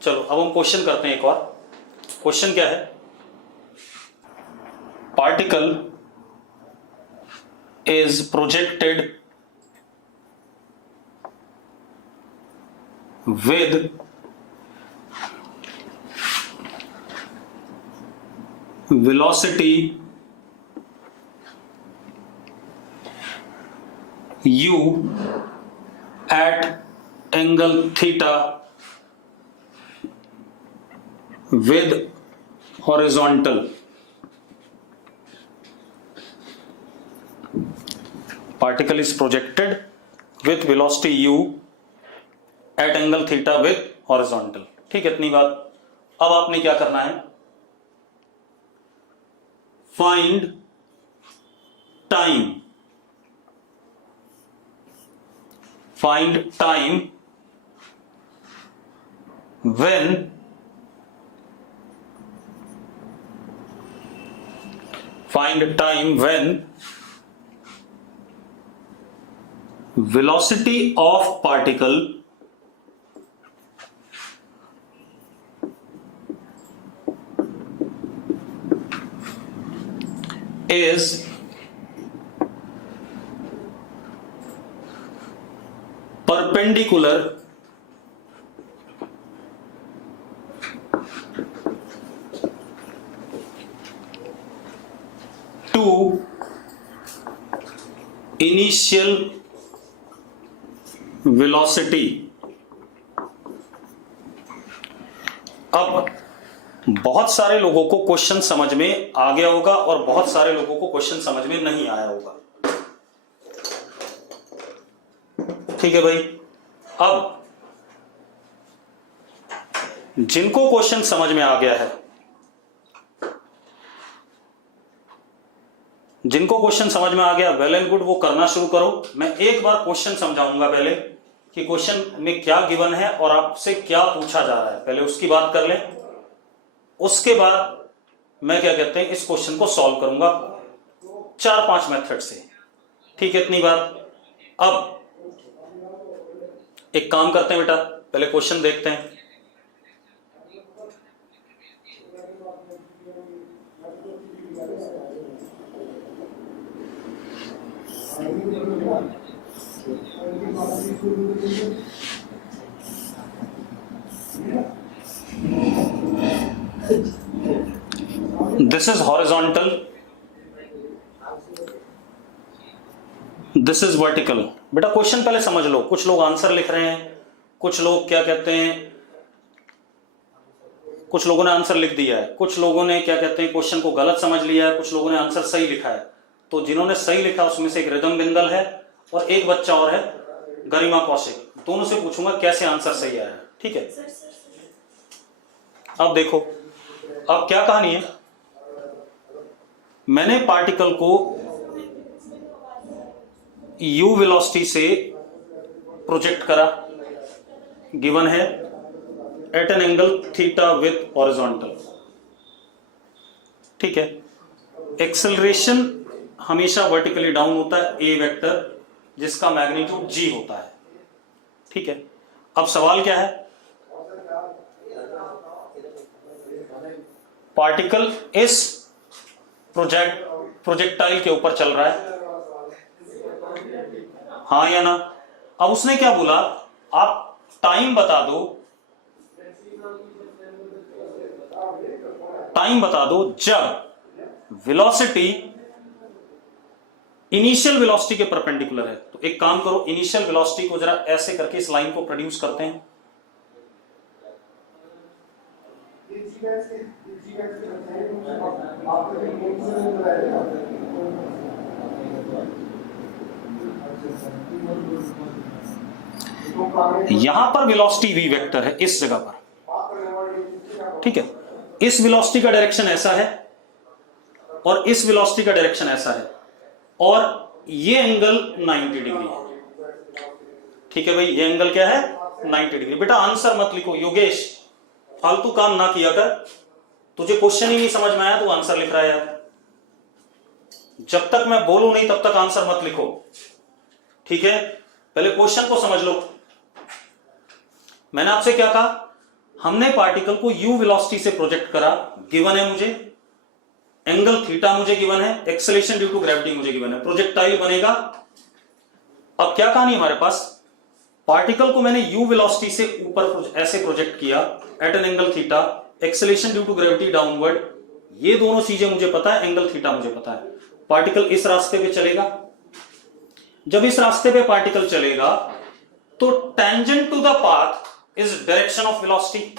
चलो अब हम क्वेश्चन करते हैं एक और। क्वेश्चन क्या है? Particle is projected with velocity u at angle theta with horizontal. Particle is projected with velocity u at angle theta with horizontal. ठीक है, इतनी बात। अब आपने क्या करना है? Find time. Find time when velocity of particle is perpendicular to initial velocity. अब बहुत सारे लोगों को क्वेश्चन समझ में आ गया होगा और बहुत सारे लोगों को क्वेश्चन समझ में नहीं आया होगा। ठीक है भाई। अब जिनको क्वेश्चन समझ में आ गया है, वेल एंड गुड, वो करना शुरू करो। मैं एक बार क्वेश्चन समझाऊंगा पहले कि क्वेश्चन में क्या गिवन है और आपसे क्या पूछा जा रहा है, पहले उसकी बात कर लें। उसके बाद मैं क्या कहते हैं, इस क्वेश्चन को सॉल्व करूंगा 4-5 मेथड से। ठीक है, इतनी बात। अब एक काम करते हैं बेटा, पहले क्वेश्चन देखते हैं। This is horizontal, this is vertical. बेटा क्वेश्चन पहले समझ लो। कुछ लोग आंसर लिख रहे हैं, कुछ लोग क्या कहते हैं, कुछ लोगों ने आंसर लिख दिया है, कुछ लोगों ने क्या कहते हैं क्वेश्चन को गलत समझ लिया है, कुछ लोगों ने आंसर सही लिखा है। तो जिन्होंने सही लिखा उसमें से एक रिदम बिंदल है और एक बच्चा और है गरिमा कौशिक। दोनों से पूछूंगा कैसे आंसर सही आया है। ठीक है, अब देखो, अब क्या कहानी है। मैंने पार्टिकल को u वेलोसिटी से प्रोजेक्ट करा, गिवन है at an angle theta with horizontal. ठीक है, एक्सेलरेशन हमेशा वर्टिकली डाउन होता है, ए वेक्टर जिसका मैग्नीट्यूड g होता है। ठीक है, अब सवाल क्या है, पार्टिकल इस प्रोजेक्टाइल के ऊपर चल रहा है, हाँ या ना। अब उसने क्या बोला, आप टाइम बता दो जब वेलोसिटी इनिशियल वेलोसिटी के परपेंडिकुलर है। तो एक काम करो, इनिशियल वेलोसिटी को जरा ऐसे करके इस लाइन को प्रोड्यूस करते हैं। यहां पर वेलोसिटी v वेक्टर है इस जगह पर। ठीक है, इस वेलोसिटी का डायरेक्शन ऐसा है और इस वेलोसिटी का डायरेक्शन ऐसा है और ये एंगल 90 डिग्री है। ठीक है भाई, ये एंगल क्या है, 90 डिग्री। बेटा आंसर मत लिखो योगेश, फालतू काम ना किया कर। तुझे क्वेश्चन ही नहीं समझ में आया तो आंसर लिख रहा है यार। जब तक मैं बोलूं नहीं तब तक आंसर मत लिखो। ठीक है, पहले क्वेश्चन को समझ लो। मैंने आपसे क्या कहा, हमने पार्टिकल को u वेलोसिटी से प्रोजेक्ट करा, गिवन है मुझे, एंगल थीटा मुझे गिवन है, एक्सेलरेशन ड्यू टू ग्रेविटी मुझे गिवन है, प्रोजेक्टाइल बनेगा। अब क्या कहानी हमारे पास, पार्टिकल को मैंने u वेलोसिटी से ऊपर ऐसे प्रोजेक्ट किया at an angle theta, acceleration due to gravity downward, ये दोनों चीजें मुझे पता है, एंगल थीटा मुझे पता है। पार्टिकल इस रास्ते पे चलेगा, जब इस रास्ते पे पार्टिकल चलेगा तो tangent to the path is direction of velocity.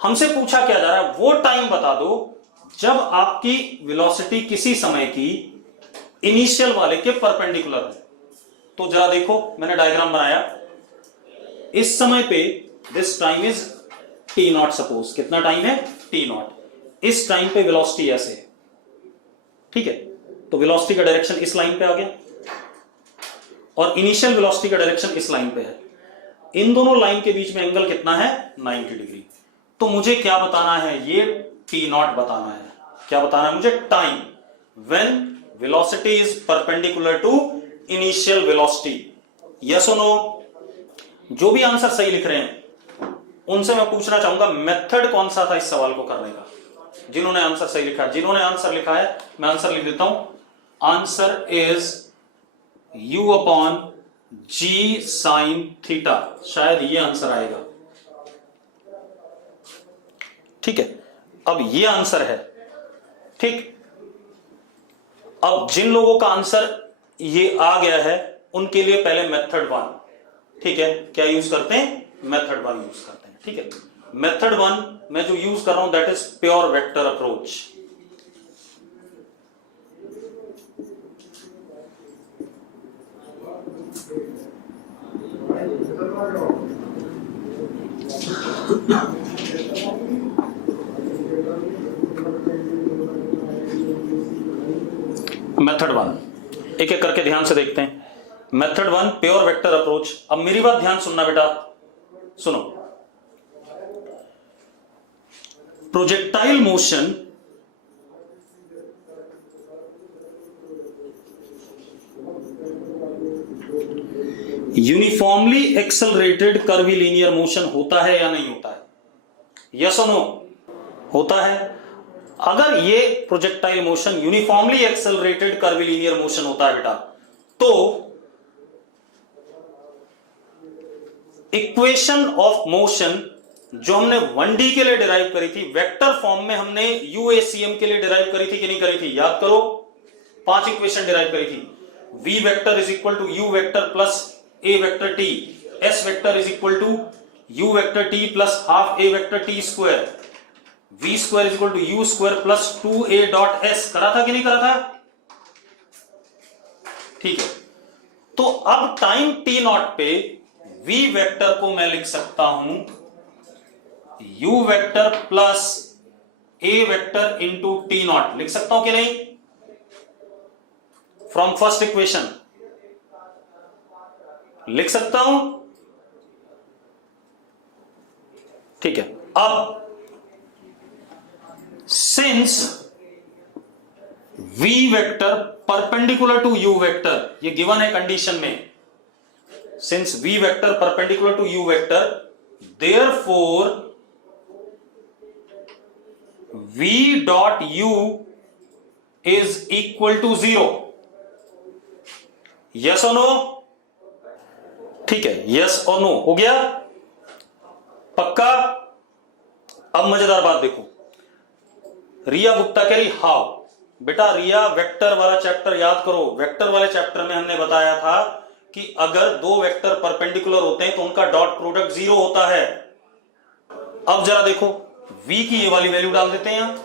हमसे पूछा क्या जा रहा है, वो टाइम बता दो जब आपकी वेलोसिटी किसी समय की इनिशियल वाले के परपेंडिकुलर है। तो जरा देखो, मैंने डायग्राम बनाया, इस समय पे this time is T not, suppose कितना टाइम है टी नॉट, इस टाइम पे वेलोसिटी ऐसे है, ठीक है, तो वेलोसिटी का डायरेक्शन इस लाइन पे आ गया और इनिशियल वेलोसिटी का डायरेक्शन इस लाइन पे है। इन दोनों लाइन के बीच में एंगल कितना है 90 डिग्री। तो मुझे क्या बताना है, ये टी नॉट बताना है। क्या बताना है मुझे, time when velocity is perpendicular to initial velocity. Yes और नो? जो भी आंसर सही लिख रहे हैं उनसे मैं पूछना चाहूंगा मेथड कौन सा था इस सवाल को करने का। जिन्होंने आंसर सही लिखा है, जिन्होंने आंसर लिखा है, मैं आंसर लिख देता हूं, answer is u upon g sine theta, शायद ये आंसर आएगा, ठीक है। अब ये आंसर है, ठीक। अब जिन लोगों का आंसर ये आ गया है उनके लिए पहले मेथड 1, ठीक है, क्या यूज करते हैं, मेथड 1 यूज करते हैं, ठीक है। मेथड 1 मैं जो यूज कर रहा हूं that is pure vector approach. Method 1 एक एक करके ध्यान से देखते हैं। Method 1 pure vector approach. अब मेरी बात ध्यान सुनना बेटा, सुनो। Projectile motion uniformly accelerated curvilinear motion होता है या नहीं होता है, यस और नो? होता है। अगर ये projectile motion uniformly accelerated curvilinear motion होता है बेटा, तो इक्वेशन ऑफ मोशन जो हमने 1D के लिए डिराइव करी थी, वेक्टर फॉर्म में हमने यूएसीएम के लिए डिराइव करी थी कि नहीं करी थी, याद करो। 5 इक्वेशन डिराइव करी थी। v vector is equal to u vector plus a vector t, s vector is equal to u vector t plus half a vector t square, v square is equal to u स्क्वायर plus 2a dot s। करा था कि नहीं करा था? ठीक है। तो अब टाइम t नॉट पे v वेक्टर को मैं लिख सकता हूं u vector plus a vector into t not, लिख सकता हूं कि नहीं? फ्रॉम फर्स्ट इक्वेशन लिख सकता हूं, ठीक है। अब since v vector perpendicular to u vector, ये गिवन है कंडीशन में, since v vector perpendicular to u vector, therefore v dot u is equal to 0। Yes और नो? ठीक है, यस और नो हो गया, पक्का। अब मजेदार बात देखो, रिया गुप्ता कह रही हाउ। बेटा रिया, वेक्टर वाला चैप्टर याद करो। वेक्टर वाले चैप्टर में हमने बताया था कि अगर दो वेक्टर परपेंडिकुलर होते हैं तो उनका डॉट प्रोडक्ट 0 होता है। अब जरा देखो, v की ये वाली वैल्यू डाल देते हैं यहां,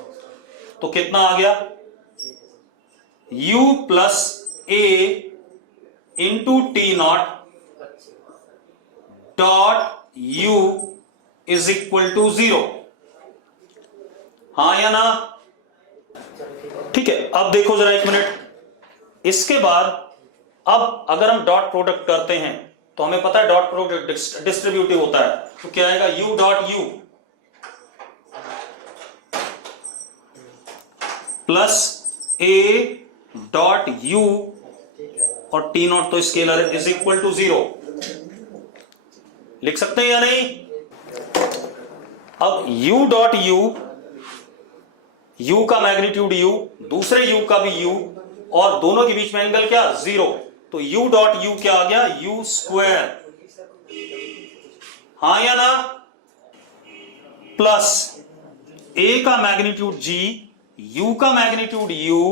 तो कितना आ गया, u plus a into t naught dot u is equal to 0। हाँ या ना? ठीक है। अब देखो जरा एक मिनट, इसके बाद अब अगर हम डॉट प्रोडक्ट करते हैं तो हमें पता है डॉट प्रोडक्ट डिस्ट्रीब्यूटिव होता है, तो क्या आएगा, u dot u plus a dot u और t नॉट तो स्केलर इज इक्वल टू 0। लिख सकते हैं या नहीं? अब u डॉट u, u का मैग्नीट्यूड u, दूसरे u का भी u, और दोनों के बीच में एंगल क्या, 0, तो u डॉट u क्या आ गया, u स्क्वायर, हाँ या ना, प्लस a का मैग्नीट्यूड g, u का magnitude u,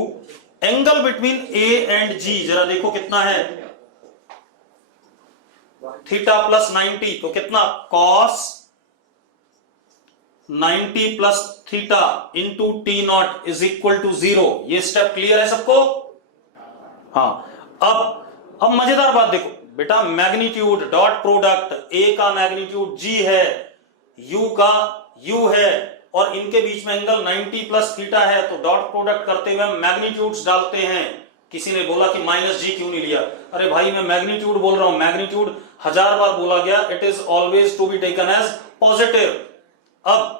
angle between a and g जरा देखो कितना है, थीटा प्लस 90, तो कितना, cos 90 plus theta into t naught is equal to 0। ये स्टेप क्लियर है सबको? हाँ, अब मजेदार बात देखो बेटा, मैग्नीट्यूड डॉट प्रोडक्ट, a का मैग्नीट्यूड g है, u का u है, और इनके बीच में एंगल 90 प्लस थीटा है, तो डॉट प्रोडक्ट करते हुए हम मैग्नीट्यूड्स डालते हैं। किसी ने बोला कि माइनस जी क्यों नहीं लिया, अरे भाई मैं मैग्नीट्यूड बोल रहा हूं, मैग्नीट्यूड 1000 बार बोला गया, it is always to be taken as positive. अब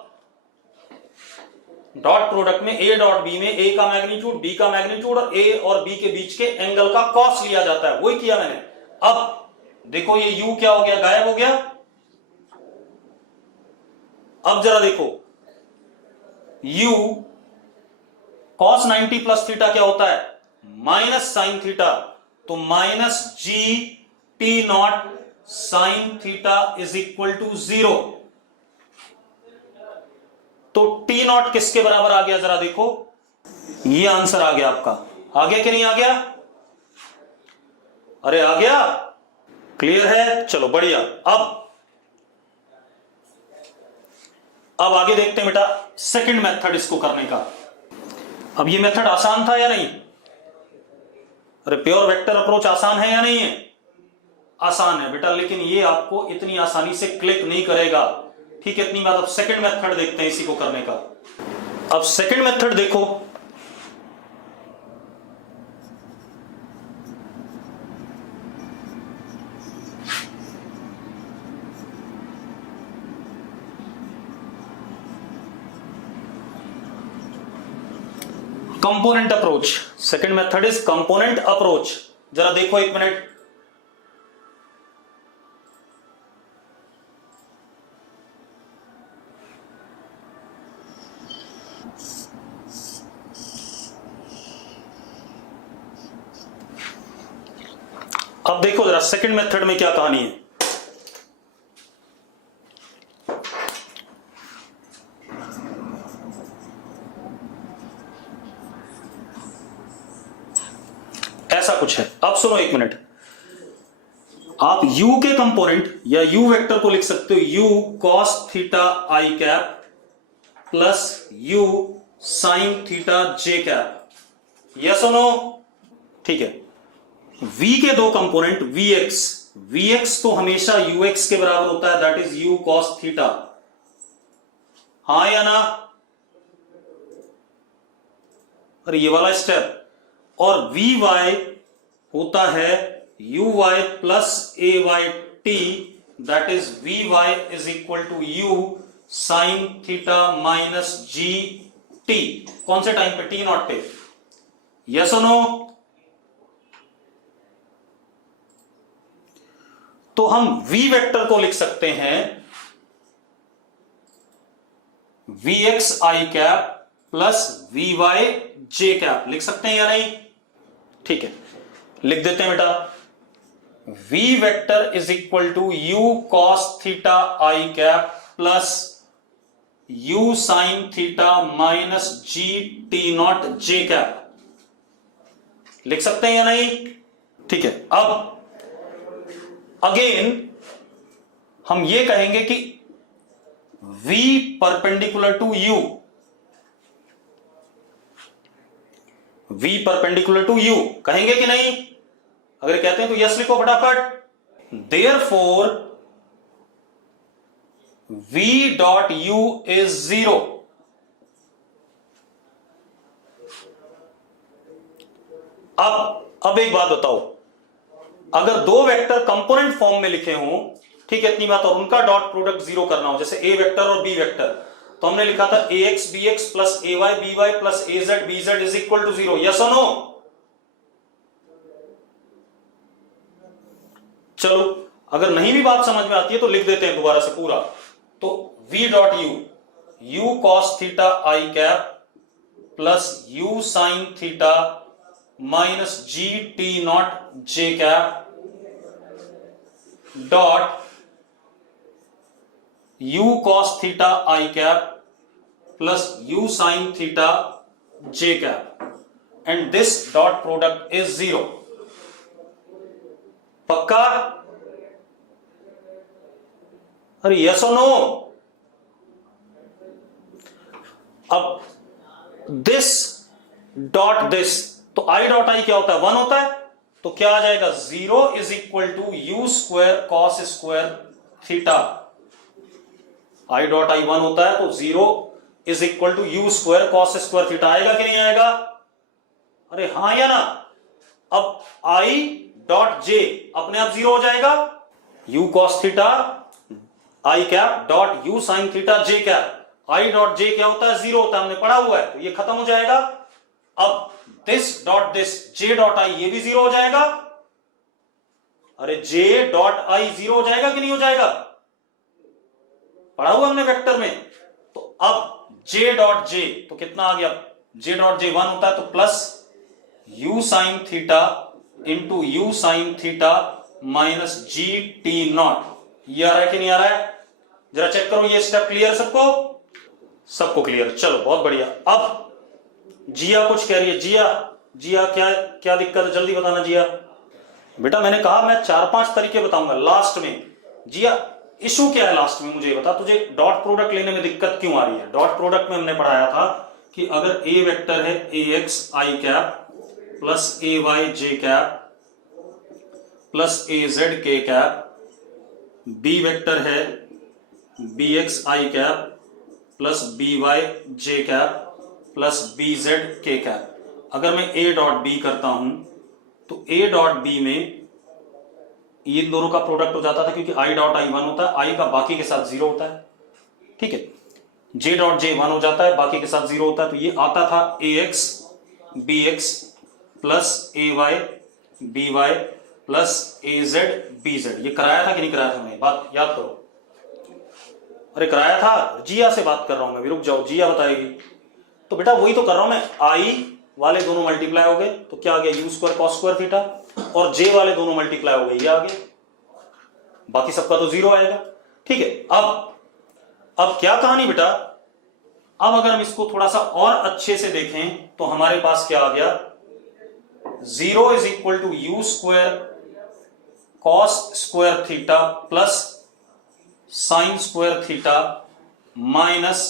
डॉट प्रोडक्ट में a डॉट b में a का मैग्नीट्यूड, b का मैग्नीट्यूड और a और b के बीच के एंगल का कॉस लिया जाता है, वही किया मैंने। अब देखो ये u क्या हो गया, गायब हो गया। अब जरा देखो u cos 90 प्लस थीटा क्या होता है, माइनस साइन थीटा, तो minus g T naught sine theta is equal to 0। तो टी नॉट किसके बराबर आ गया, जरा देखो, ये आंसर आ गया आपका, आ गया कि नहीं आ गया, अरे आ गया, क्लियर है, चलो बढ़िया। अब आगे देखते हैं बेटा सेकंड मेथड इसको करने का। अब ये मेथड आसान था या नहीं, अरे प्योर वेक्टर अप्रोच आसान है या नहीं है, आसान है बेटा, लेकिन ये आपको इतनी आसानी से क्लिक नहीं करेगा, ठीक है, इतनी बात। अब सेकंड मेथड देखते हैं इसी को करने का। अब सेकंड मेथड देखो, component approach, second method is component approach. जरा देखो एक मिनट, अब देखो जरा सेकंड मेथड में क्या कहानी है। ऐसा कुछ है, अब सुनो एक मिनट, आप u के कंपोनेंट या u वेक्टर को लिख सकते हो u cos theta i cap plus u sin theta j cap, yes और नो, ठीक है। v के दो कंपोनेंट vx तो हमेशा ux के बराबर होता है, that is u cos theta, हाँ या ना, और ये वाला स्टेप, और vy होता है uy plus ay t, that is vy is equal to u sine theta minus g t, कौन से टाइम पे, टी नॉट पे, यस और नो। तो हम v वेक्टर को लिख सकते हैं vx i cap plus vy j cap, लिख सकते हैं या नहीं, ठीक है, लिख देते हैं बेटा, v vector is equal to u cos theta i cap plus u sine theta minus g T naught j cap, लिख सकते हैं या नहीं, ठीक है। अब अगेन हम ये कहेंगे कि v perpendicular to u, v perpendicular to u कहेंगे कि नहीं, अगर कहते हैं तो यस लिखो फटाफट। Therefore v dot u is 0। अब एक बात बताओ, अगर दो वेक्टर कंपोनेंट फॉर्म में लिखे हों, ठीक है, इतनी बात, और उनका डॉट प्रोडक्ट जीरो करना हो, जैसे a वेक्टर और b वेक्टर, तो हमने लिखा था ax bx plus ay by plus az bz is equal to 0, yes और नो। चलो अगर नहीं भी बात समझ में आती है तो लिख देते हैं दोबारा से पूरा। तो v dot u u cos theta I cap plus u sin theta minus g t not j cap dot u cos theta I cap plus u sin theta j cap and this dot product is 0। पक्का? अरे yes और no? अब this dot this, तो आई dot आई क्या होता है? 1 होता है, तो क्या आ जाएगा? 0 is equal to u square cos square theta. I dot i 1 होता है, तो 0 is equal to u square cos square theta. आएगा कि नहीं आएगा? अरे हां या ना? अब आई डॉट जे अपने आप 0 हो जाएगा, you cos theta I cap dot U sine theta J cap. I dot J क्या होता है? 0 होता है, हमने पढ़ा हुआ है, तो ये खत्म हो जाएगा। अब this dot this, J dot I, ये भी 0 हो जाएगा। अरे जे डॉट आई 0 हो जाएगा कि नहीं हो जाएगा? पढ़ा हुआ हमने वेक्टर में। तो अब जे डॉट जे, तो कितना आ गया? जे डॉट जे 1 होता है, तो plus you sign theta into you sign theta minus g T not. ये आ रहा है कि नहीं आ रहा है? जरा चेक करो, ये स्टेप क्लियर सबको? सबको क्लियर, चलो बहुत बढ़िया। अब जिया कुछ कह रही है। जिया, जिया क्या क्या दिक्कत है? जल्दी बताना जिया। बेटा मैंने कहा मैं 4-5 तरीके बताऊंगा लास्ट में। जिया इशू क्या है लास्ट में, मुझे बता। तुझे डॉट प्रोडक्ट लेने में दिक्कत क्यों आ रही है? डॉट प्रोडक्ट में हमने पढ़ाया था कि अगर ए वेक्टर है ए एक्स आई कैप प्लस ए वाई जे कैप प्लस ए जेड के कैप, बी वेक्टर है बी एक्स आई कैप प्लस बी वाई जे कैप प्लस बी जेड के कैप। अगर मैं ए डॉट बी करता हूं तो ए डॉट बी में ये दोनों का प्रोडक्ट हो जाता था, क्योंकि आई डॉट आई 1 होता है, आई का बाकी के साथ 0 होता है, ठीक है। जे डॉट जे 1 हो जाता है, बाकी के साथ 0 होता है, तो ये आता था ए एक्स बी एक्स प्लस ए वाई बी वाई प्लस ए जेड बी जेड। ये कराया था कि नहीं कराया था? हमने बात याद करो। अरे कराया था, जिया से बात कर रहा हूं मैं भी, रुक जाओ, जिया बताएगी। तो बेटा वही तो कर रहा हूं मैं। आई वाले दोनों मल्टीप्लाई हो गए, तो क्या आ गया? You square cos square theta. और जे वाले दोनों मल्टीप्लाई हो गए, ये आ गए, बाकी सबका तो 0 आएगा, ठीक है। अब क्या कहानी बेटा? अब अगर हम इसको थोड़ा सा और अच्छे से देखें तो हमारे पास क्या आ गया? 0 is equal to u square cos square theta plus sine square theta minus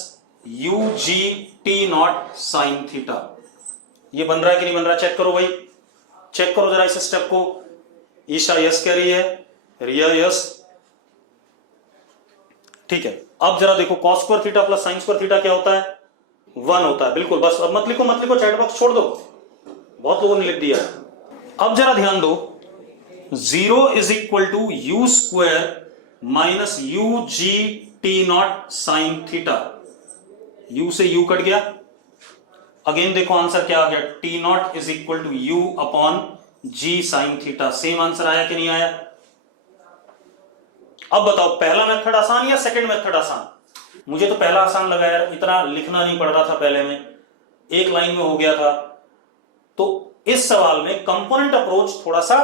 u g T naught sine theta. ये बन रहा है कि नहीं बन रहा? चेक करो भाई, चेक करो जरा इस स्टेप को। ईशा यस कह रही है, रिया यस, ठीक है। अब जरा देखो, cos square theta plus sine square theta क्या होता है? 1 होता है, बिल्कुल। बस अब मत लिखो, चैट बॉक्स छोड़ दो, बहुत लोगों ने लिख दिया। अब जरा ध्यान दो, 0 is equal to u square minus u g T naught sine theta. U से यू कट गया, अगेन देखो आंसर क्या आ गया? T naught is equal to u upon ji sine theta. Same answer आया कि नहीं आया? अब बताओ, पहला मेथड आसान या सेकंड मेथड आसान? मुझे तो पहला आसान लगा यार, इतना लिखना नहीं पड़ रहा था, पहले में एक लाइन में हो गया था। तो इस सवाल में कंपोनेंट अप्रोच थोड़ा सा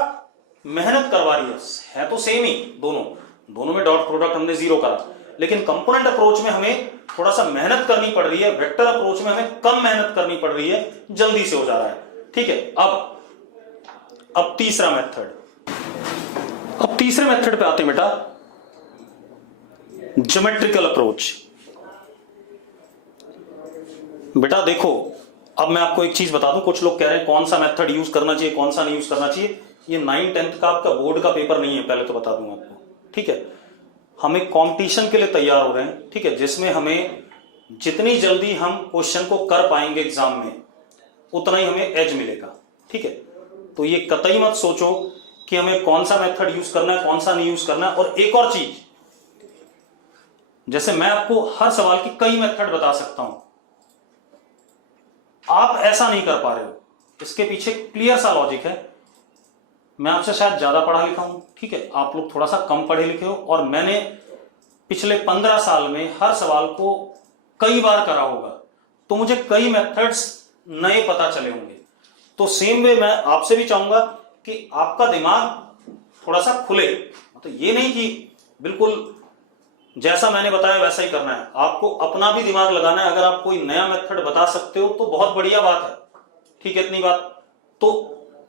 मेहनत करवा रही है तो सेम ही दोनों में डॉट प्रोडक्ट हमने 0 करा, लेकिन कंपोनेंट अप्रोच में हमें थोड़ा सा मेहनत करनी पड़ रही है, वेक्टर अप्रोच में हमें कम मेहनत करनी पड़ रही है, जल्दी से हो जा रहा है, ठीक है। अब तीसरा मेथड, अब तीसरे मेथड पे आते हैं बेटा, ज्योमेट्रिकल अप्रोच। बेटा देखो, अब मैं आपको एक चीज बता दूं, कुछ लोग कह रहे हैं कौन सा मेथड यूज करना चाहिए, कौन सा नहीं यूज करना चाहिए। ये 9th-10th का आपका बोर्ड का पेपर नहीं है, पहले तो बता दूं आपको, ठीक है। हम एक कंपटीशन के लिए तैयार हो रहे हैं, ठीक है, जिसमें हमें जितनी जल्दी हम क्वेश्चन को कर पाएंगे एग्जाम में, उतना ही हमें एज मिलेगा, ठीक है। तो ये कतई मत सोचो कि हमें कौन सा मेथड यूज करना है, कौन सा नहीं यूज करना है। और एक और चीज, जैसे मैं आपको हर सवाल की कई मेथड बता सकता हूं, आप ऐसा नहीं कर पा रहे हो, इसके पीछे क्लियर सा लॉजिक है। मैं आपसे शायद ज्यादा पढ़ा लिखा हूं, ठीक है, आप लोग थोड़ा सा कम पढ़े लिखे हो, और मैंने पिछले 15 साल में हर सवाल को कई बार करा होगा तो मुझे कई मेथड्स नए पता चले होंगे। तो सेम वे मैं आपसे भी चाहूंगा कि आपका दिमाग थोड़ा सा खुले, तो ये नहीं कि बिल्कुल जैसा मैंने बताया वैसा ही करना है, आपको अपना भी दिमाग लगाना है। अगर आप कोई नया मेथड बता सकते हो तो बहुत बढ़िया बात है, ठीक है, इतनी बात। तो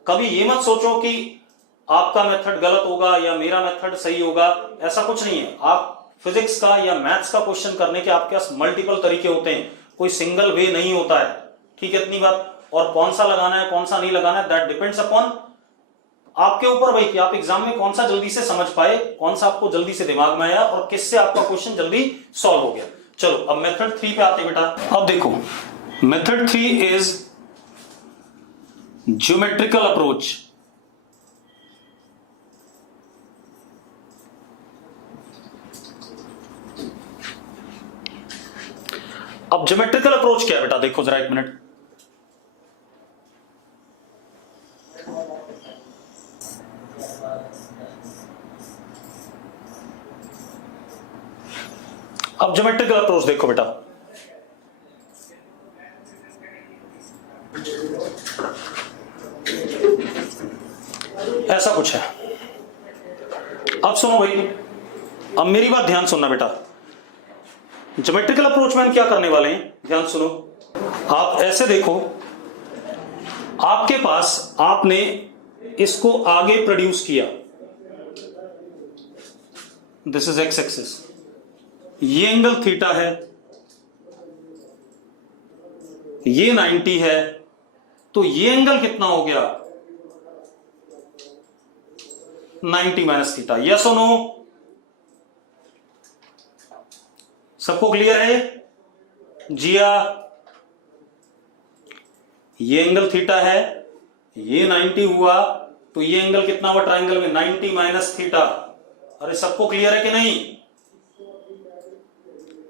कभी ये मत सोचो कि आपका मेथड गलत होगा या मेरा मेथड सही होगा, ऐसा कुछ नहीं है। आप फिजिक्स का या मैथ्स का क्वेश्चन करने के आपके पास मल्टीपल तरीके होते हैं, कोई सिंगल वे नहीं होता है, ठीक है, इतनी बात। और कौन सा लगाना है कौन सा नहीं लगाना है, दैट डिपेंड्स अपॉन आपके ऊपर भाई, कि आप एग्जाम में कौन सा जल्दी से समझ पाए, कौन सा आपको जल्दी से दिमाग में आया और किससे आपका क्वेश्चन जल्दी सॉल्व हो गया। चलो अब मेथड 3 पे आते बेटा। अब देखो मेथड 3 इज ज्योमेट्रिकल अप्रोच। अब ज्योमेट्रिकल अप्रोच क्या है बेटा, देखो जरा एक मिनट। अब ज्योमेट्रिकल अप्रोच देखो बेटा, ऐसा कुछ है। अब सुनो भाई, अब मेरी बात ध्यान सुनना बेटा। ज्योमेट्रिकल अप्रोच में हम क्या करने वाले हैं, ध्यान सुनो। आप ऐसे देखो, आपके पास आपने इसको आगे प्रोड्यूस किया, दिस इज एक्स एक्सिस, ये एंगल थीटा है, ये 90 है, तो ये एंगल कितना हो गया 90 माइनस थीटा। यस और नो, सबको क्लियर है? जिया, ये एंगल थीटा है, ये 90 हुआ, तो ये एंगल कितना हुआ ट्राइंगल में 90 माइनस थीटा। अरे सबको क्लियर है कि नहीं?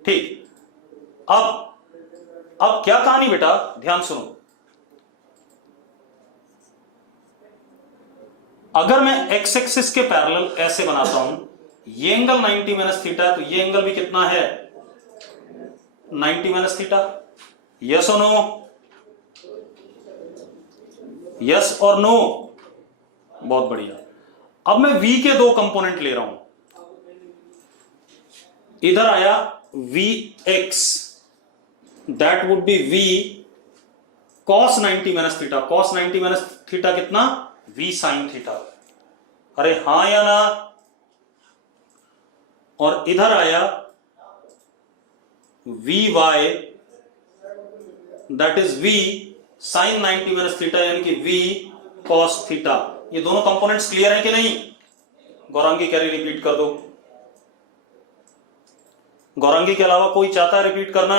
ठीक। अब क्या कहानी बेटा, ध्यान सुनो। अगर मैं एक्स एक्सिस के पैरेलल ऐसे बनाता हूं, ये एंगल 90 माइनस थीटा है, तो ये एंगल भी कितना है 90 माइनस थीटा। यस और नो? यस और नो? बहुत बढ़िया। अब मैं v के दो कंपोनेंट ले रहा हूं, इधर आया vx, that would B v cos 90 minus theta. cos 90 minus theta कितना v sin थीटा। अरे हां या ना? और इधर आया vy, that is v sin 90 minus theta, यानी कि v cos थीटा। ये दोनों कंपोनेंट्स क्लियर है कि नहीं? गौरांगी कह रही रिपीट कर दो। गौरांगी के अलावा कोई चाहता है रिपीट करना?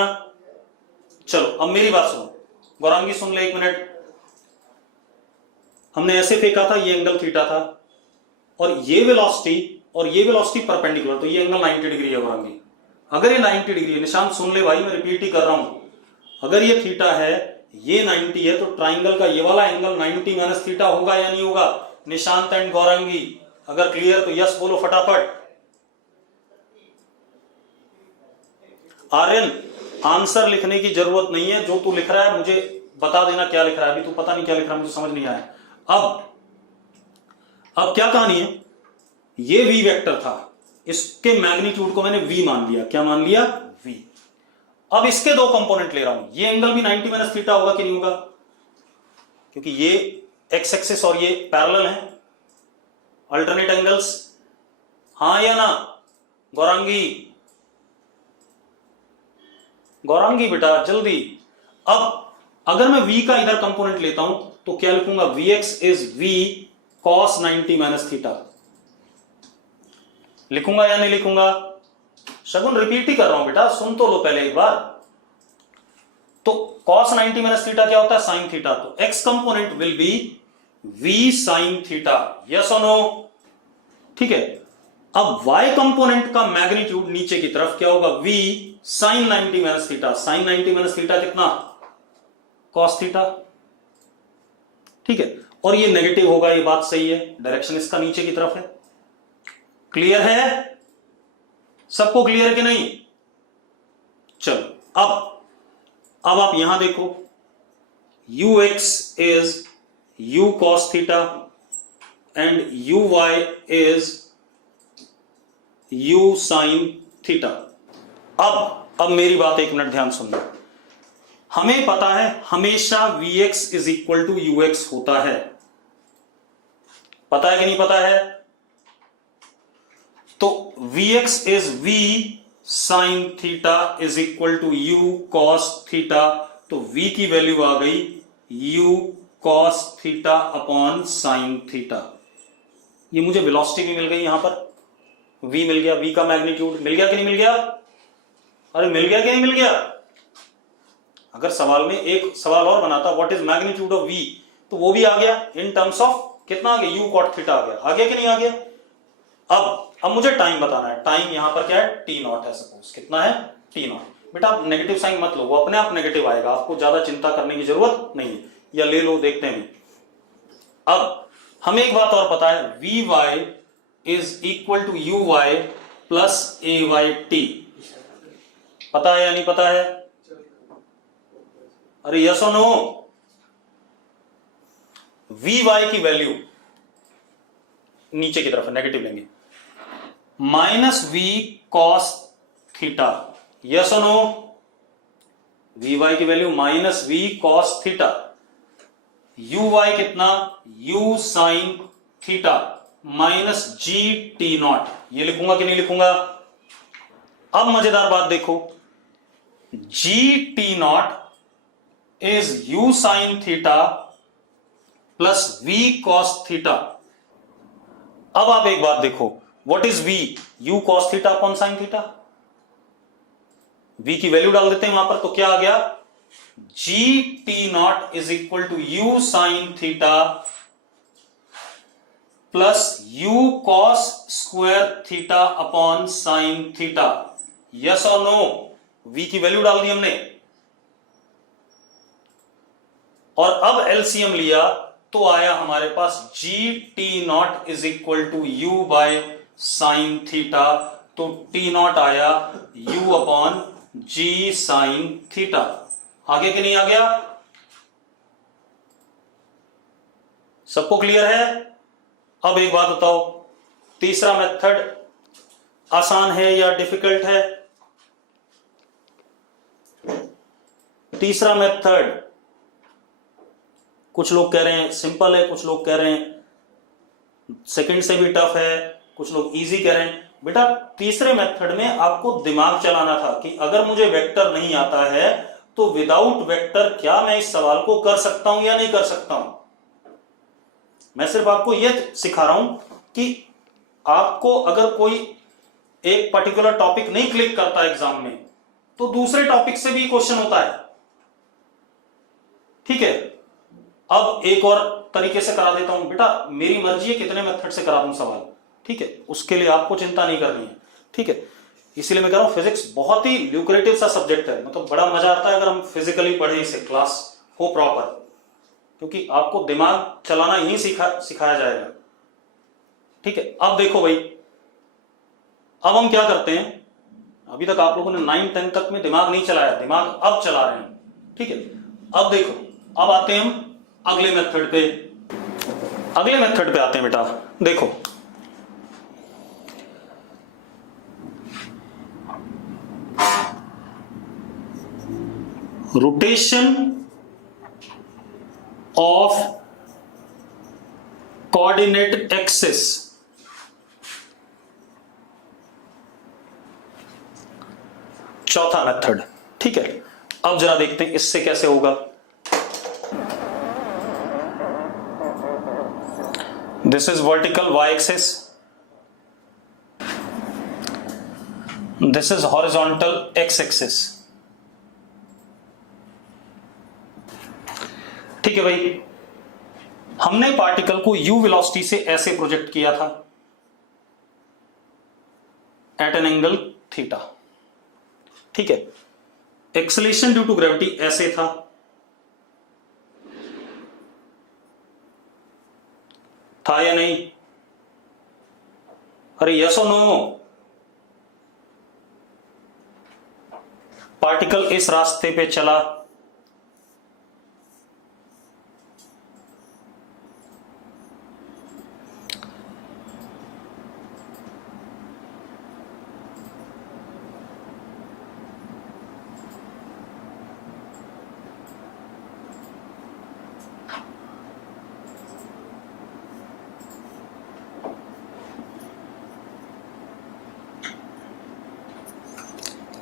चलो अब मेरी बात सुनो, गौरांगी सुन ले एक मिनट। हमने ऐसे फेंका था, ये एंगल थीटा था, और ये वेलोसिटी और ये वेलोसिटी परपेंडिकुलर, तो ये एंगल 90 डिग्री है गौरांगी। अगर ये 90 डिग्री है, निशान सुन ले भाई, मैं रिपीट ही कर रहा हूं। अगर ये थीटा है, ये 90 है, तो ट्राइंगल का ये वाला एंगल 90 माइनस थीटा होगा या नहीं होगा? निशांत एंड गौरांगी अगर क्लियर तो यस बोलो फटाफट। आर्यन, आंसर लिखने की जरूरत नहीं है, जो तू लिख रहा है मुझे बता देना क्या लिख रहा है। अभी तू पता नहीं क्या लिख रहा है, मुझे समझ नहीं आया। अब क्या कहानी है, ये v वेक्टर था, इसके मैग्नीट्यूड को मैंने v मान लिया। क्या मान लिया? v। अब इसके दो कंपोनेंट ले रहा हूं, ये एंगल भी 90 माइनस थीटा होगा कि नहीं होगा? क्योंकि ये एक्स एक्सिस और ये पैरेलल है, अल्टरनेट एंगल्स। हां या ना गौरांगी? गौरांगी बेटा जल्दी। अब अगर मैं v का इधर कंपोनेंट लेता हूं तो क्या लिखूंगा? vx is v cos 90 minus theta. लिखूंगा या नहीं लिखूंगा? शगुन रिपीट ही कर रहा हूं बेटा, सुन तो लो पहले एक बार। तो cos 90 माइनस थीटा क्या होता है? sin theta. तो x component will be v sin theta. Yes और नो? ठीक है। अब y कंपोनेंट का मैग्नीट्यूड नीचे की तरफ क्या होगा? v sin 90 minus theta. sin 90 minus theta कितना? cos theta. ठीक है। और ये नेगेटिव होगा, ये बात सही है, डायरेक्शन इसका नीचे की तरफ है। क्लियर है? सबको क्लियर है कि नहीं? चलो अब आप यहां देखो, ux is u cos theta and uy is u sin theta। अब मेरी बात एक मिनट ध्यान सुनना। हमें पता है हमेशा vx is equal to ux होता है, पता है कि नहीं पता है? तो vx is v sin theta is equal to u cos theta. तो v की वैल्यू आ गई u cos theta upon sin theta. ये मुझे वेलोसिटी भी मिल गई, यहां पर v मिल गया, v का मैग्नीट्यूड मिल गया कि नहीं मिल गया? अरे मिल गया कि नहीं मिल गया? अगर सवाल में एक सवाल और बनाता what is magnitude of v, तो वो भी आ गया इन टर्म्स ऑफ कितना आ गया, u cot थीटा आ गया कि नहीं आ गया? अब मुझे टाइम बताना है। टाइम यहां पर क्या है, t नॉट है, सपोज कितना है, t नॉट। बेटा आप नेगेटिव साइन मत लो, वो अपने आप नेगेटिव आएगा, आपको ज्यादा चिंता करने की जरूरत नहीं है, या ले लो, देखते हैं। अब हमें एक बात और पता है, vy is equal to uy plus ayt। पता है या नहीं पता है? अरे यस और नो? vy की वैल्यू नीचे की तरफ नेगेटिव लेंगे, minus v cos theta. Yes और नो? vy की value minus v cos theta, uy कितना, u sin theta minus g t not. ये लिखूंगा कि नहीं लिखूंगा? अब मजेदार बात देखो, g t naught is u sin theta plus v cos theta. अब आप एक बात देखो, what is v, u cos theta upon sin theta. v की वैल्यू डाल देते हैं वहां पर, तो क्या आ गया, g t naught is equal to u sin theta plus u cos square theta upon sin theta. Yes और नो? v की वैल्यू डाल दी हमने, और अब एलसीएम लिया तो आया हमारे पास G T naught is equal to U by sine theta. तो टी नॉट आया u अपॉन जी साइन थीटा। आगे कि नहीं आ गया? सबको क्लियर है? अब एक बात बताओ, तीसरा मेथड आसान है या डिफिकल्ट है? तीसरा मेथड कुछ लोग कह रहे हैं सिंपल है, कुछ लोग कह रहे हैं सेकंड से भी टफ है, कुछ लोग इजी कह रहे हैं। बेटा तीसरे मेथड में आपको दिमाग चलाना था कि अगर मुझे वेक्टर नहीं आता है तो विदाउट वेक्टर क्या मैं इस सवाल को कर सकता हूं या नहीं कर सकता हूं। मैं सिर्फ आपको यह सिखा रहा हूं कि आपको अगर कोई एक पर्टिकुलर टॉपिक नहीं क्लिक करता एग्जाम में तो दूसरे टॉपिक से भी क्वेश्चन होता है, ठीक है। अब एक और तरीके से करा देता हूं, बेटा मेरी मर्जी है कितने मेथड से करा दूं सवाल, ठीक है, उसके लिए आपको चिंता नहीं करनी है, ठीक है। इसीलिए मैं कह रहा हूं फिजिक्स बहुत ही ल्यूक्रेटिव सा सब्जेक्ट है, मतलब बड़ा मजा आता है अगर हम फिजिकली पढ़े इसे, क्लास हो प्रॉपर, क्योंकि आपको दिमाग चलाना यही सिखाया जाएगा, ठीक है। अब देखो भाई, अब हम क्या करते हैं, अभी तक आप लोगों ने 9-10 तक में दिमाग नहीं चलाया, दिमाग अब चला रहे हैं, ठीक है। अब देखो, अब आते हैं हम अगले मेथड पे, अगले मेथड पे आते हैं बेटा। देखो रोटेशन ऑफ कोऑर्डिनेट एक्सिस, चौथा मेथड, ठीक है। अब जरा देखते हैं इससे कैसे होगा। This is vertical y-axis. This is horizontal x-axis. ठीक है भाई, हमने पार्टिकल को u वेलोसिटी से ऐसे प्रोजेक्ट किया था एट एन एंगल थीटा, ठीक है। एक्सेलेरेशन ड्यू टू ग्रेविटी ऐसे था या नहीं? अरे यस और नो? पार्टिकल इस रास्ते पे चला,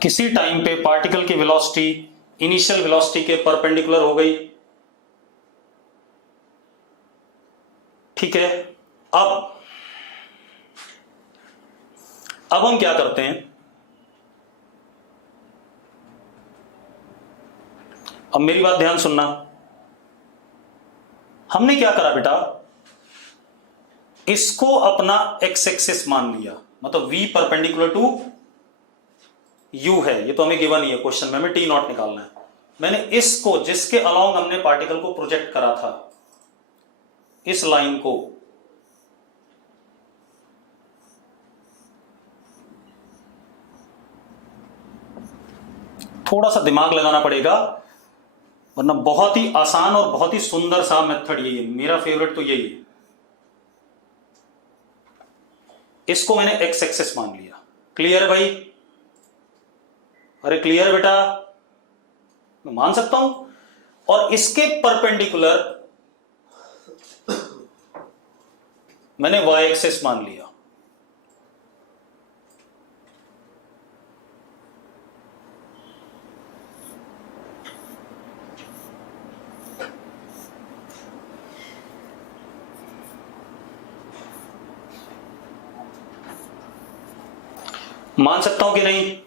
किसी टाइम पे पार्टिकल की वेलोसिटी इनिशियल वेलोसिटी के परपेंडिकुलर हो गई। ठीक है, अब हम क्या करते हैं, अब मेरी बात ध्यान सुनना। हमने क्या करा बेटा, इसको अपना एक्स एक्सिस मान लिया, मतलब v परपेंडिकुलर टू u है, ये तो हमें गिवन ही है क्वेश्चन में, हमें टी नॉट निकालना है। मैंने इसको, जिसके अलोंग हमने पार्टिकल को प्रोजेक्ट करा था, इस लाइन को थोड़ा सा दिमाग लगाना पड़ेगा, वरना बहुत ही आसान और बहुत ही सुंदर सा मेथड यही है, मेरा फेवरेट तो यही है। इसको मैंने एक्स एक्सिस मान लिया। क्लियर है भाई? अरे क्लियर है बेटा, मैं मान सकता हूं। और इसके परपेंडिकुलर मैंने वाई एक्सिस मान लिया। मान सकता हूं कि नहीं?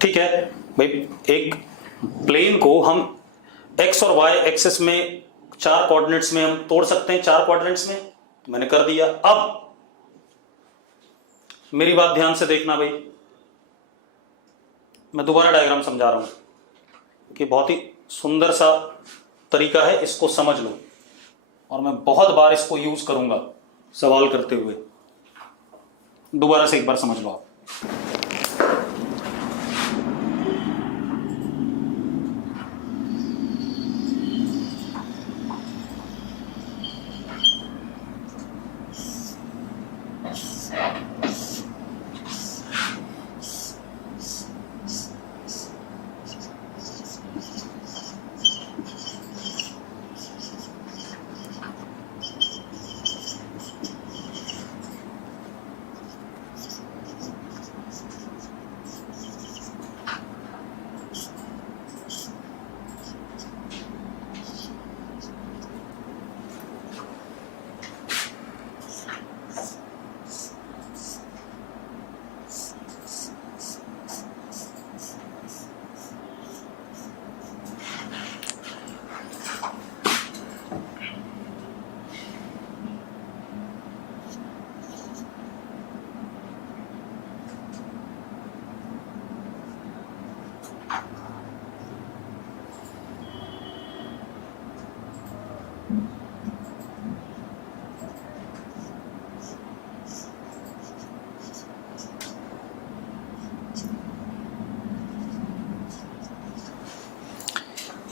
ठीक है भाई, एक प्लेन को हम एक्स और वाई एक्सिस में 4 कोऑर्डिनेट्स में हम तोड़ सकते हैं, 4 कोऑर्डिनेट्स में, तो मैंने कर दिया। अब मेरी बात ध्यान से देखना भाई, मैं दोबारा डायग्राम समझा रहा हूं कि बहुत ही सुंदर सा तरीका है, इसको समझ लो, और मैं बहुत बार इसको यूज करूंगा सवाल करते हुए। दोबारा से एक बार समझ लो आप।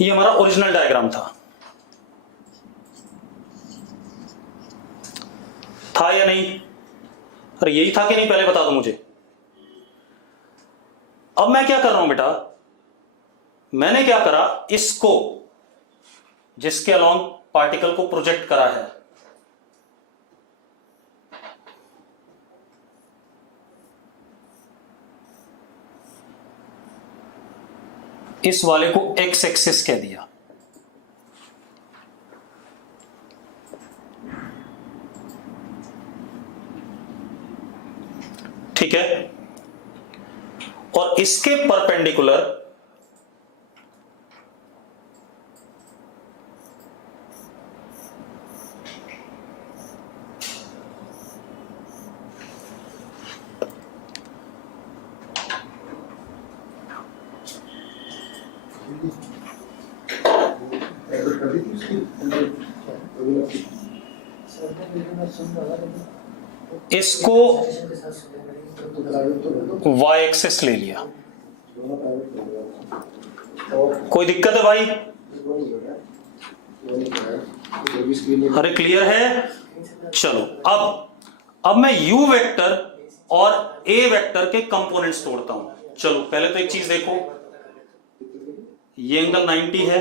ये हमारा ओरिजिनल डायग्राम था या नहीं? अरे यही था कि नहीं, पहले बता दो मुझे। अब मैं क्या कर रहा हूं बेटा, मैंने क्या करा, इसको जिसके अलोंग पार्टिकल को प्रोजेक्ट करा है, इस वाले को एक्स एक्सिस कह दिया। ठीक है, और इसके परपेंडिकुलर इसको y एक्सिस ले लिया। कोई दिक्कत है भाई? अरे क्लियर है? चलो अब मैं u वेक्टर और a वेक्टर के कंपोनेंट्स तोड़ता हूं। चलो पहले तो एक चीज देखो, ये एंगल 90 है,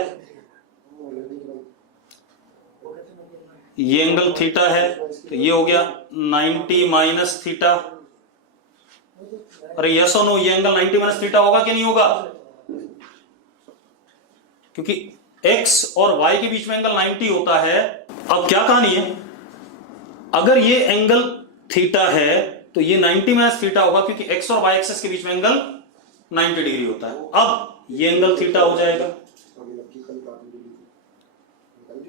ये एंगल थीटा है, तो ये हो गया 90 माइनस थीटा। अरे यस और नो, ये एंगल 90 माइनस थीटा होगा कि नहीं होगा? क्योंकि x और y के बीच में एंगल 90 होता है। अब क्या कहानी है, अगर ये एंगल थीटा है तो ये 90 माइनस थीटा होगा, क्योंकि x और y एक्सिस के बीच में एंगल 90 डिग्री होता है। अब ये एंगल थीटा हो जाएगा,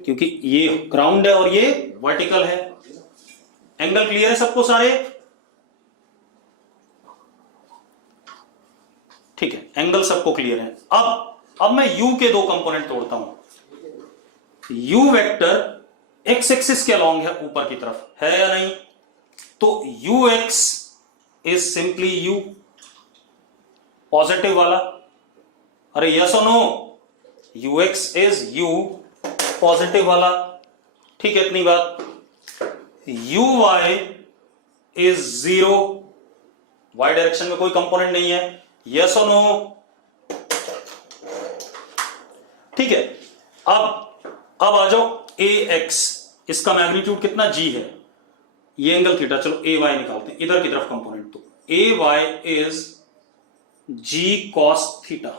क्योंकि ये ग्राउंड है और ये वर्टिकल है। एंगल क्लियर है सबको सारे? ठीक है, एंगल सबको क्लियर है। अब मैं u के दो कंपोनेंट तोड़ता हूं। u वेक्टर x एक्सिस के अलोंग है, ऊपर की तरफ है या नहीं? तो ux is simply u, positive वाला। अरे यस और no, ux is u, positive वाला। ठीक है, इतनी बात। uy इज 0, y डायरेक्शन में कोई कंपोनेंट नहीं है। यस और नो? ठीक है, अब आ जाओ ax, इसका मैग्नीट्यूड कितना g है, ये एंगल थीटा। चलो ay निकालते हैं, इधर की तरफ कंपोनेंट। तो ay is g cos theta.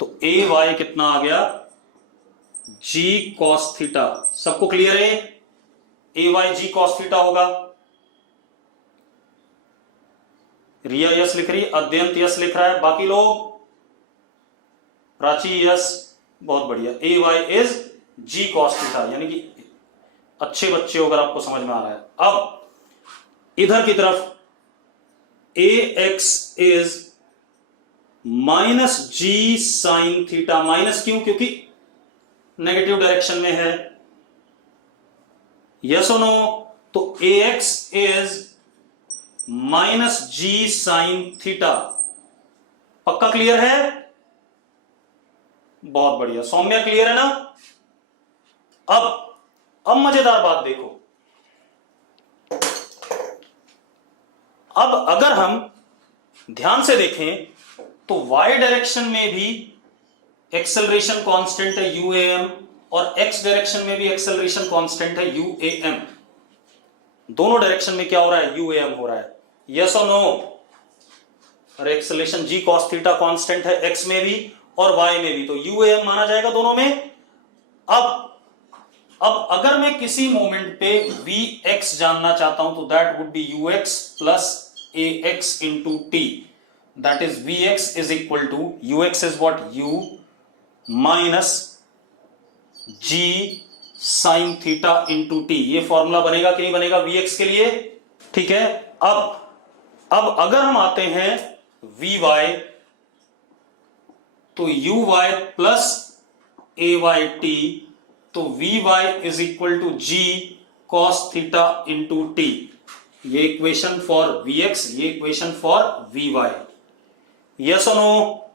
तो ay कितना आ गया? g cos theta. सबको क्लियर है? ay g cos थीटा होगा। रिया यस लिख रही है, अद्यंत यस लिख रहा है, बाकी लोग? प्राची यस, बहुत बढ़िया। ay is g cos theta, यानी कि अच्छे बच्चे हो अगर आपको समझ में आ रहा है। अब इधर की तरफ ax is minus g sine theta. Minus क्यों? क्योंकि नेगेटिव डायरेक्शन में है। यस और नो? तो ax is minus g sine theta. पक्का क्लियर है? बहुत बढ़िया। सौम्या क्लियर है ना? अब मजेदार बात देखो, अब अगर हम ध्यान से देखें तो y डायरेक्शन में भी एक्सेलरेशन कांस्टेंट है uam, और x डायरेक्शन में भी एक्सेलरेशन कांस्टेंट है uam। दोनों डायरेक्शन में क्या हो रहा है? uam हो रहा है। यस और नो? और acceleration g cos theta constant है x में भी और y में भी, तो uam माना जाएगा दोनों में। अब अगर मैं किसी मोमेंट पे vx जानना चाहता हूं तो that would be ux plus ax into t, that is vx is equal to ux is what? u minus g sine theta into t। ये फॉर्मूला बनेगा कि नहीं बनेगा vx के लिए? ठीक है। अब अगर हम आते हैं vy, तो uy प्लस ayt, तो vy is equal to g cos theta into t। ये इक्वेशन फॉर vx, ये इक्वेशन फॉर vy। यस और नो?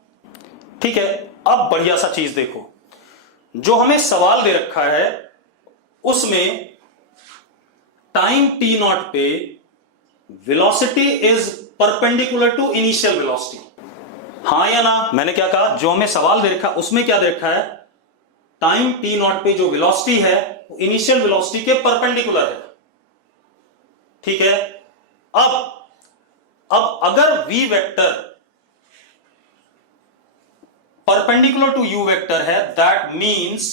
ठीक है। अब बढ़िया सा चीज देखो, जो हमें सवाल दे रखा है उसमें टाइम t नॉट पे velocity is perpendicular to initial velocity. हाँ या ना? मैंने क्या कहा? जो हमें सवाल दे रखा उसमें क्या दे रखा है? टाइम t नॉट पे जो वेलोसिटी है वो इनिशियल वेलोसिटी के परपेंडिकुलर है। ठीक है। अब अगर v vector perpendicular to u vector है, that means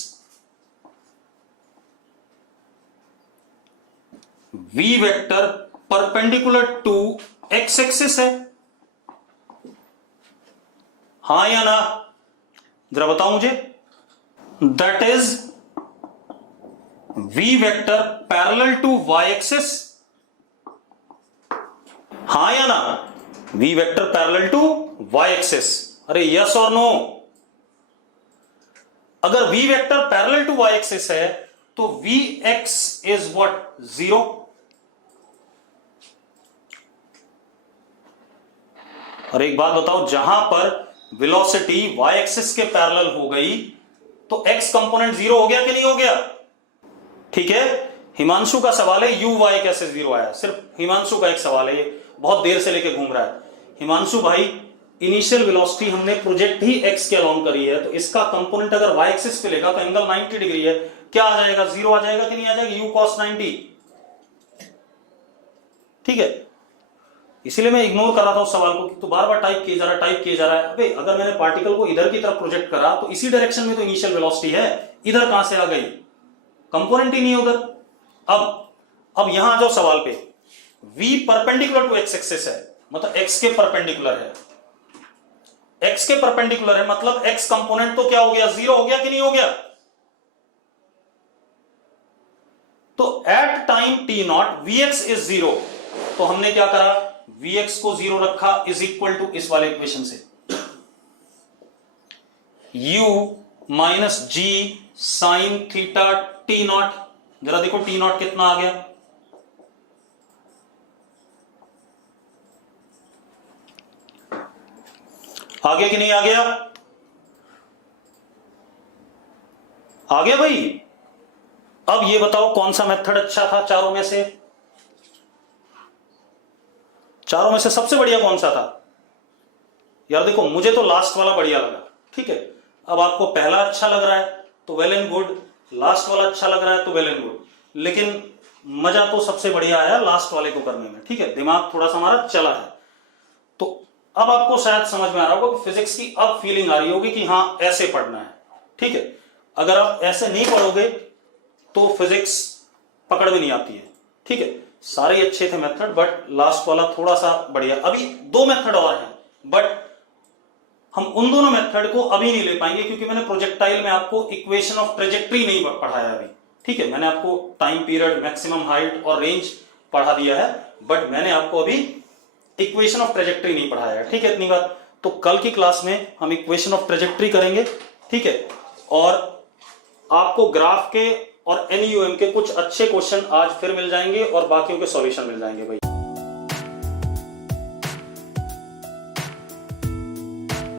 v vector perpendicular to x axis है। हाँ या ना? जरा बताओ मुझे। That is v vector parallel to y axis. हाँ या ना? v vector parallel to y axis. अरे यस और नो? अगर v vector parallel to y axis है तो vx इज व्हाट? 0। और एक बात बताओ, जहां पर वेलोसिटी y एक्सिस के पैरेलल हो गई तो x कंपोनेंट जीरो हो गया कि नहीं हो गया? ठीक है, हिमांशु का सवाल है u y कैसे जीरो आया, सिर्फ हिमांशु का एक सवाल है, ये बहुत देर से लेके घूम रहा है। हिमांशु भाई, इनिशियल वेलोसिटी हमने प्रोजेक्ट ही x के अलोंग करी है, तो इसका कंपोनेंट अगर y एक्सिस पे लेगा तो एंगल 90 डिग्री है, क्या आ जाएगा? जीरो आ जाएगा कि नहीं आ जाएगा? u cos 90। ठीक है, इसीलिए मैं इग्नोर कर रहा था उस सवाल को, तो बार बार टाइप किए जा रहा है। अबे अगर मैंने पार्टिकल को इधर की तरफ प्रोजेक्ट करा तो इसी डायरेक्शन में तो इनिशियल वेलोसिटी है, इधर कहां से आ गई? कंपोनेंट ही नहीं उधर। अब यहां आ जाओ सवाल पे, v perpendicular to x axis है, मतलब x के परपेंडिकुलर है, x के परपेंडिकुलर है, मतलब x कंपोनेंट तो क्या हो गया? जीरो हो गया कि नहीं हो गया? तो at time t naught vx is zero, तो हमने क्या करा? vx को जीरो रखा इज इक्वल टू इस वाले इक्वेशन से u minus g sine theta t not. जरा देखो t नॉट कितना आ गया? आ गया कि नहीं आ गया? आ गया भाई। अब ये बताओ कौन सा मेथड अच्छा था चारों में से? चारों में से सबसे बढ़िया कौन सा था? यार देखो, मुझे तो लास्ट वाला बढ़िया लगा। ठीक है, अब आपको पहला अच्छा लग रहा है तो वेल एंड गुड, लास्ट वाला अच्छा लग रहा है तो वेल एंड गुड, लेकिन मजा तो सबसे बढ़िया आया लास्ट वाले को करने में। ठीक है, दिमाग थोड़ा सा हमारा चला है। तो अब आपको शायद समझ में आ रहा होगा कि फिजिक्स की अब फीलिंग आ रही होगी कि हाँ ऐसे पढ़ना है। ठीक है, अगर आप ऐसे नहीं पढ़ोगे तो फिजिक्स पकड़ में नहीं आती है। ठीक है, सारे अच्छे थे मेथड, बट लास्ट वाला थोड़ा सा बढ़िया। अभी दो मेथड और हैं, बट हम उन दोनों मेथड को अभी नहीं ले पाएंगे क्योंकि मैंने प्रोजेक्टाइल में आपको इक्वेशन ऑफ ट्रेजेक्ट्री नहीं पढ़ाया अभी। ठीक है, मैंने आपको टाइम पीरियड, मैक्सिमम हाइट और रेंज पढ़ा दिया है, बट मैंने आपको अभी इक्वेशन ऑफ ट्रेजेक्ट्री नहीं पढ़ाया है। ठीक है, इतनी बात। तो कल की क्लास में हम इक्वेशन ऑफ ट्रेजेक्ट्री करेंगे। ठीक है, और आपको ग्राफ के और एनयूएम के कुछ अच्छे क्वेश्चन आज फिर मिल जाएंगे और बाकियों के सॉल्यूशन मिल जाएंगे भाई।